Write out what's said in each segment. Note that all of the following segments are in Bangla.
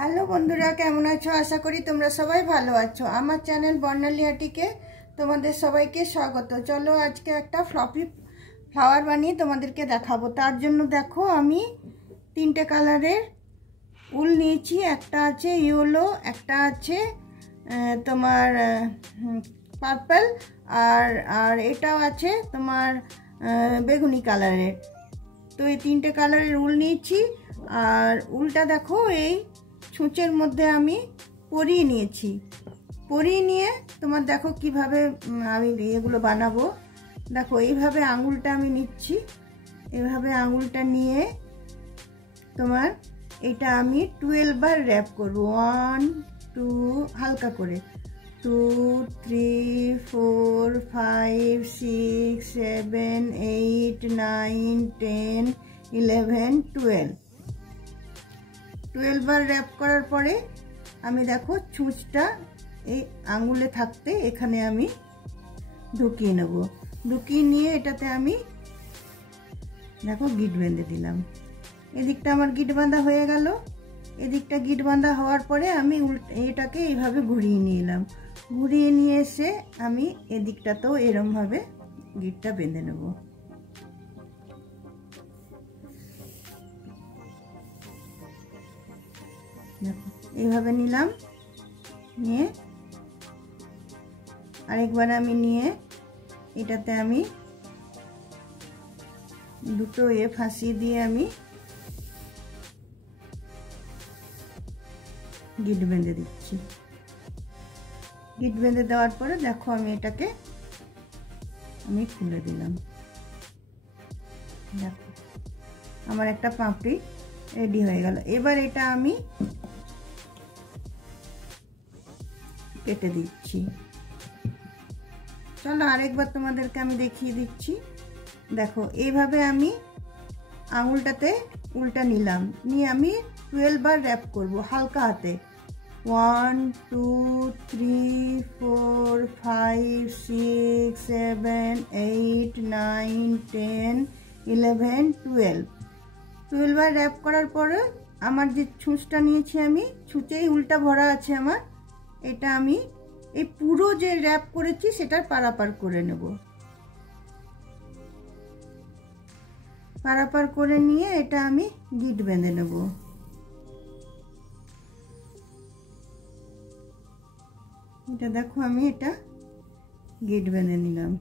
হ্যালো বন্ধুরা, কেমন আছো? আশা করি তোমরা সবাই ভালো আছো। আমার চ্যানেল বর্ণালী আর্টিকে তোমাদের সবাইকে স্বাগত। চলো আজকে একটা ফ্লপি ফ্লাওয়ার বানিয়ে তোমাদেরকে দেখাবো। তার জন্য দেখো আমি তিনটে কালারের উল নিয়েছি। একটা আছে ইয়েলো, একটা আছে তোমার পার্পল, আর এটাও আছে তোমার বেগুনি কালারের। তো এই তিনটে কালারের উল নিয়েছি। আর উলটা দেখো এই ছুঁচের মধ্যে আমি পরিয়ে নিয়েছি। পরিয়ে নিয়ে তোমার দেখো কিভাবে আমি এগুলো বানাবো। দেখো এইভাবে আঙুলটা আমি নিচ্ছি। এইভাবে আঙুলটা নিয়ে তোমার এটা আমি 12 বার র্যাপ করবো। 1 2 হালকা করে 2 3 4 5 6 7 8 9 10 11 12 বার র্যাপ করার পরে আমি দেখো ছুঁচটা এই আঙুলে থাকতে এখানে আমি ঢুকিয়ে নেব। ঢুকিয়ে নিয়ে এটাতে আমি দেখো গিট বেঁধে দিলাম। এদিকটা আমার গিট বাঁধা হয়ে গেল। এদিকটা গিট বাঁধা হওয়ার পরে আমি এটাকে এইভাবে ঘুরিয়ে নিলাম। ঘুরিয়ে নিয়ে এসে আমি এদিকটাতেও এরমভাবে গিটটা বেঁধে নেব। দেখো এইভাবে নিলাম। নিয়ে আরেকবার আমি নিয়ে এটাতে আমি দুটো ফাঁসিয়ে দিয়ে আমি গিট বেঁধে দিচ্ছি। গিট বেঁধে দেওয়ার পরে দেখো আমি এটাকে আমি খুলে দিলাম। দেখো আমার একটা পাপড়ি রেডি হয়ে গেল। এবার এটা আমি কেটে দিচ্ছি। চলো আরেকবার তোমাদেরকে আমি দেখিয়ে দিচ্ছি। দেখো এইভাবে আমি আঙুলটাতে উল্টা নিলাম, নিয়ে আমি 12 বার র্যাপ করব হালকা হাতে। 1 2 3 4 5 6 7 8 9 10 11 12 বার র্যাপ করার পরে আমার যে ছুঁচটা নিয়েছি আমি ছুঁচেই উল্টা ভরা আছে আমার, এটা আমি এই পুরো যে র্যাপ করেছি সেটার পারাপার করে নেব। পারাপার করে নিয়ে এটা আমি গিট বেঁধে নেব। এটা দেখো আমি এটা গিট বেঁধে নিলাম।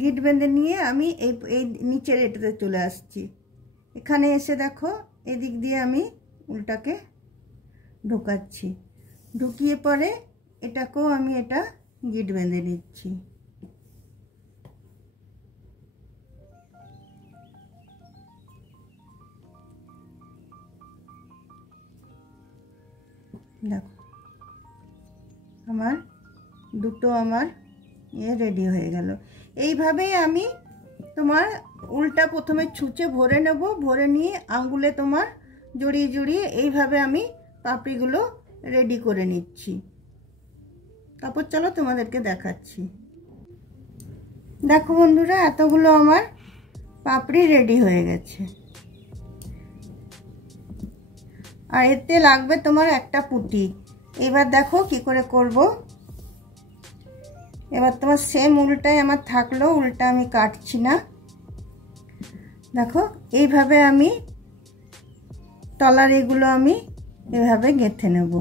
গিট বেঁধে নিয়ে আমি এই নিচের এটাতে চলে আসছি। এখানে এসে দেখো এদিক দিয়ে আমি উলটাকে ঢোকাচ্ছি। ঢুকিয়ে পরে এটাকেও আমি এটা গিট বেঁধে নিচ্ছি। দেখো আমার দুটো আমার রেডি হয়ে গেল। এইভাবেই আমি তোমার উলটা প্রথমে ছুঁচে ভরে নেব। ভরে নিয়ে আঙ্গুলে তোমার জড়িয়ে জড়িয়ে এইভাবে আমি পাপড়িগুলো রেডি করে নিচ্ছি। তারপর চলো তোমাদেরকে দেখাচ্ছি। দেখো বন্ধুরা, এতগুলো আমার পাপড়ি রেডি হয়ে গেছে। আর এতে লাগবে তোমার একটা পুঁটি। এবার দেখো কি করে করব। এবার তোমার সেম উলটাই আমার থাকলো, উলটা আমি কাটছি না। দেখো এইভাবে আমি তলার এগুলো আমি এভাবে গেঁথে নেব।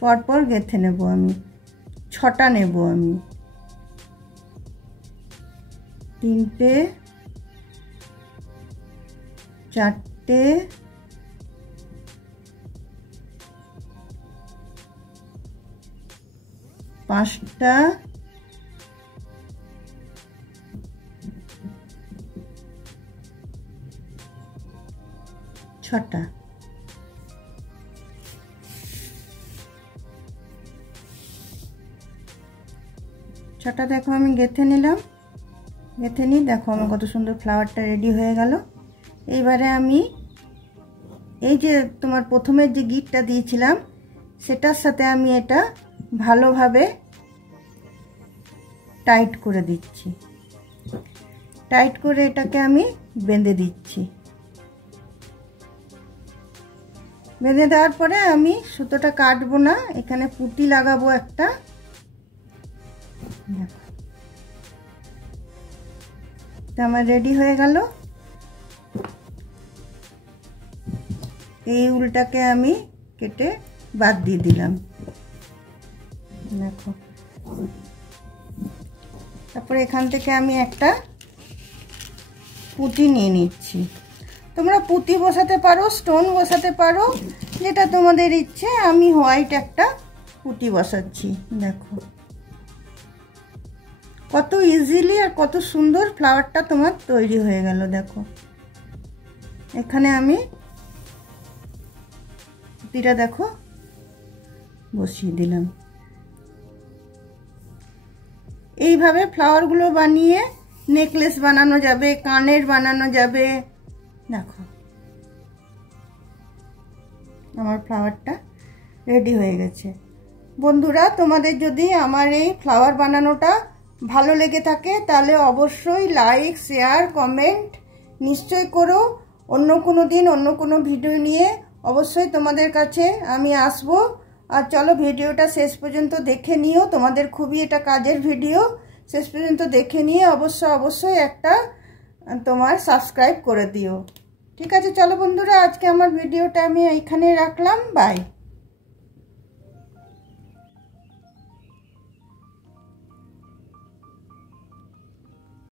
পরপর গেঁথে নেব আমি। 6টা নেব আমি। 3টে 4টে 5টা 6টা। দেখো আমি গেঁথে নিলাম। গেঁথে নিই। দেখো আমার কত সুন্দর ফ্লাওয়ারটা রেডি হয়ে গেল। এইবারে আমি এই যে তোমার প্রথমে যে গিটটা দিয়েছিলাম সেটার সাথে আমি এটা ভালোভাবে টাইট করে দিচ্ছি। টাইট করে এটাকে আমি বেঁধে দিচ্ছি। বেঁধে দেওয়ার পরে আমি সুতোটা কাটবো না, এখানে পুঁতি লাগাবো একটা। দেখো এটা আমার রেডি হয়ে গেল। এই উলটাকে আমি কেটে বাদ দিয়ে দিলাম। দেখো তারপরে এখান থেকে আমি একটা পুঁতি নিয়ে নিচ্ছি। তোমরা পুঁতি বসাতে পারো, স্টোন বসাতে পারো, যেটা তোমাদের ইচ্ছে। আমি হোয়াইট একটা পুঁতি বসাচ্ছি। দেখো কত ইজিলি আর কত সুন্দর ফ্লাওয়ারটা তোমার তৈরি হয়ে গেল। দেখো এখানে আমি পুঁতিটা দেখো বসিয়ে দিলাম। এইভাবে ফ্লাওয়ারগুলো বানিয়ে নেকলেস বানানো যাবে, কানের বানানো যাবে। দেখো আমার ফ্লাওয়ারটা রেডি হয়ে গেছে। বন্ধুরা, তোমাদের যদি আমার এই ফ্লাওয়ার বানানোটা ভালো লেগে থাকে তাহলে অবশ্যই লাইক, শেয়ার, কমেন্ট নিশ্চয়ই করো। অন্য কোনো দিন অন্য কোনো ভিডিও নিয়ে অবশ্যই তোমাদের কাছে আমি আসব। আর চলো ভিডিওটা শেষ পর্যন্ত দেখে নিও, তোমাদের খুবই এটা কাজের ভিডিও। শেষ পর্যন্ত দেখে নিয়ে অবশ্যই একটা তোমার সাবস্ক্রাইব করে দিও। ঠিক আছে, চলো বন্ধুরা, আজকে আমার ভিডিওটা আমি এইখানে রাখলাম। বাই।